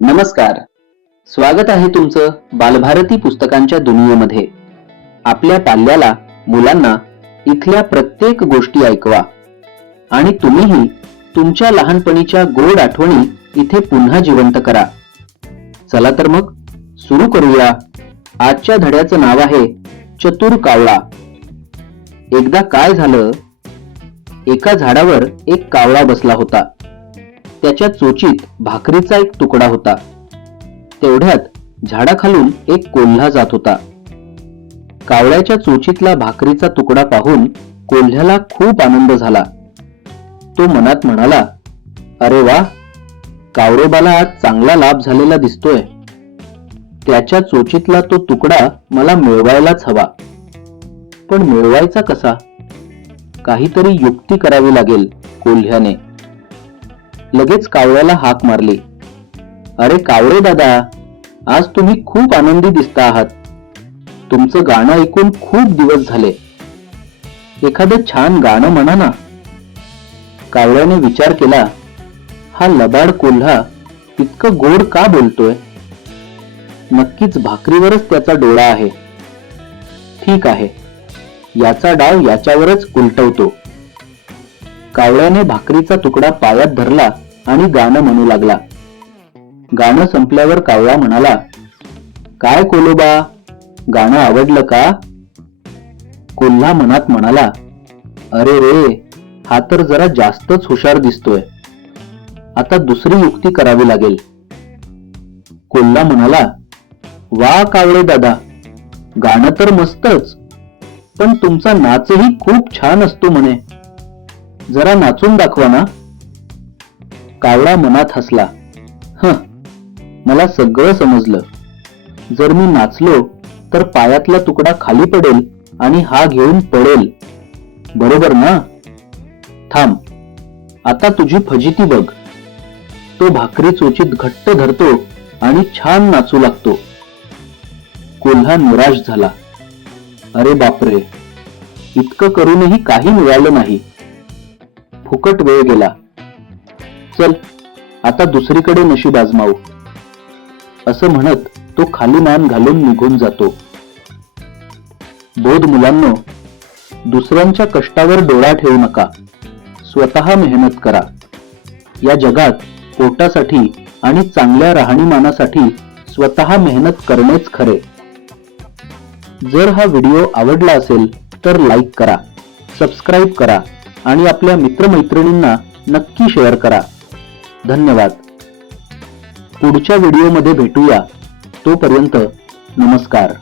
नमस्कार. स्वागत आहे तुमचं बालभारती पुस्तकांच्या दुनियेमध्ये. आपल्या पाल्याला मुलांना इथल्या प्रत्येक गोष्टी ऐकवा. आणि तुम्हीही तुमच्या लहानपणीच्या गोड आठवणी इथे पुन्हा जिवंत करा. चला तर मग सुरू करूया. आजच्या धड्याचं नाव आहे चतुर कावळा. एकदा काय झालं? एका झाडावर एक कावळा बसला होता. त्याच्या चोचीत भाकरीचा एक तुकडा होता. तेवढ्यात झाडाखालून एक कोल्हा जात होता. कावळ्याच्या चोचीतला भाकरीचा तुकडा पाहून कोल्ह्याला खूप आनंद झाला. तो मनात म्हणाला अरे वा कावरोबाला आज चांगला लाभ झालेला दिसतोय. त्याच्या चोचीतला तो तुकडा मला मिळवायलाच हवा. पण मिळवायचा कसा? काहीतरी युक्ती करावी लागेल कोल्ह्याने. लगेच कावळ्याला हाक मारली. अरे कावळे दादा आज तुम्ही खूप आनंदी दिसता आहात. तुमचं गाणं ऐकून खूप दिवस झाले. एखादं छान गाणं म्हणा ना. कावळ्याने विचार केला हा लबाड कोल्हा इतकं गोड का बोलतोय? नक्कीच भाकरीवरच त्याचा डोळा आहे. ठीक आहे याचा डाव याच्यावरच उलटवतो. कावळ्याने भाकरीचा तुकडा पायात धरला आणि गाणं म्हणू लागला. गाणं संपल्यावर कावळा म्हणाला काय कोलोबा गाणं आवडलं का? कोल्हा मनात म्हणाला अरे रे हा तर जरा जास्तच हुशार दिसतोय. आता दुसरी युक्ती करावी लागेल. कोल्हा म्हणाला वा कावळे दादा गाणं तर मस्तच पण तुमचा नाचही खूप छान असतो म्हणे. जरा नाचून दाखवा ना. कावळा मनात हसला. ह मला सगळं समजलं. जर मी नाचलो तर पायातला तुकडा खाली पडेल आणि हा घेऊन पडेल. बरोबर ना? थांब आता तुझी फजिती बघ. तो भाकरी चोचीत घट्ट धरतो आणि छान नाचू लागतो. कोल्हा निराश झाला. अरे बापरे इतकं करूनही काही मिळालं नाही. फुकट वेळ गेला. चल आता दुसरीकडे नशीब आजमावू. असं म्हणत तो खाली मान घालून निघून जातो. बोध मुलांनो दुसऱ्यांच्या कष्टावर डोळा ठेवू नका. स्वतः मेहनत करा. या जगात पोटासाठी आणि चांगल्या राहणीमानासाठी स्वतः मेहनत करणेच खरे. जर हा व्हिडिओ आवडला असेल तर लाईक करा सबस्क्राईब करा आणि आपल्या मित्रमैत्रिणींना नक्की शेअर करा. धन्यवाद. पुढच्या व्हिडिओमध्ये भेटूया. तोपर्यंत नमस्कार.